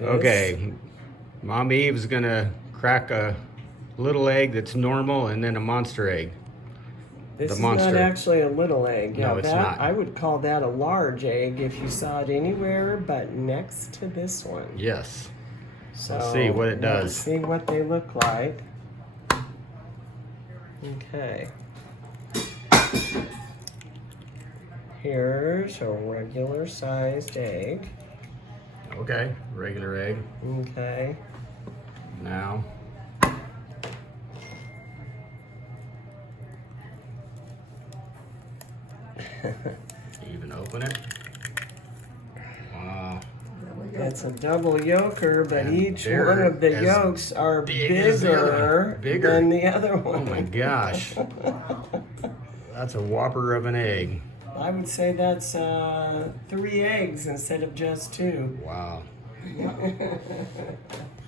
Okay, Mom Eve's gonna crack a little egg that's normal and then a monster egg. This The is monster. not actually a little egg. No, Yeah, it's that not. I would call that a large egg if you saw it anywhere but next to this one. Yes. So Let's see what it let's does. see what they look like. Okay. Here's a regular sized egg. Okay, regular egg. Okay. Now. Even open it. Wow. It's a double yolker, but And each they're one of the as yolks are big as the other one. Bigger. than the other Oh one. my gosh. That's a whopper of an egg. I would say that's 3 eggs instead of just 2. Wow.